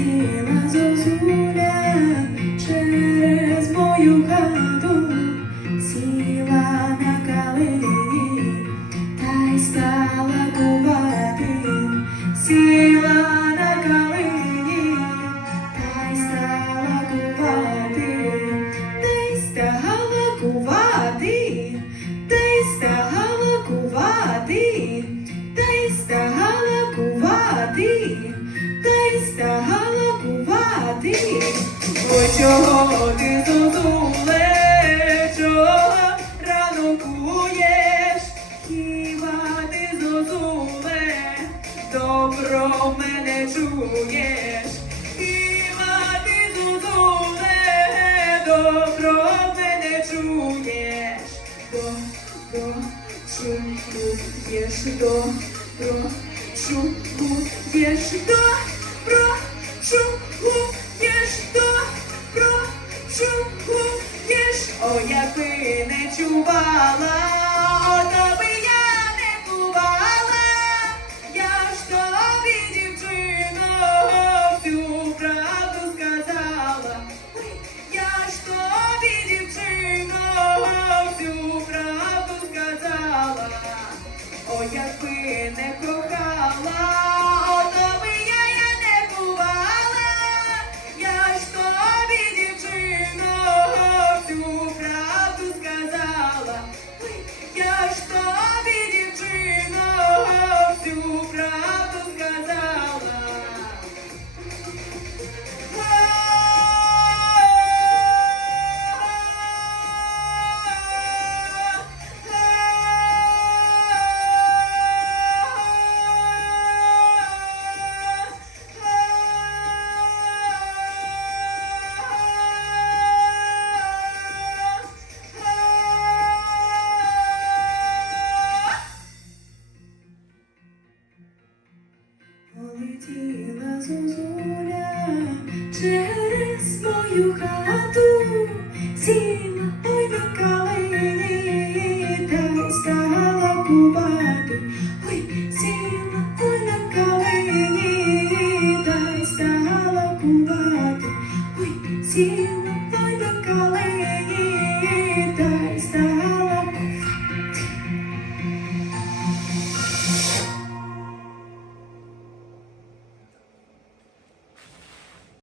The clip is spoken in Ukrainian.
Сіла зозуля через мою на калині, та й на калині, та та й стала кувати. Та й стала Ой, чого ти зозуле, чого рано куєш? Хіба ти зозуле, добро мене чуєш? Хіба ти зозуле, добро мене чуєш? Добро чуєш, добро чуєш, добро чуєш, добро чуєш, о, якби не чувала, та би Летіла зозуля. Через мою хату, сіла ой до стала кувати, ой, сіла ой на стала кувати.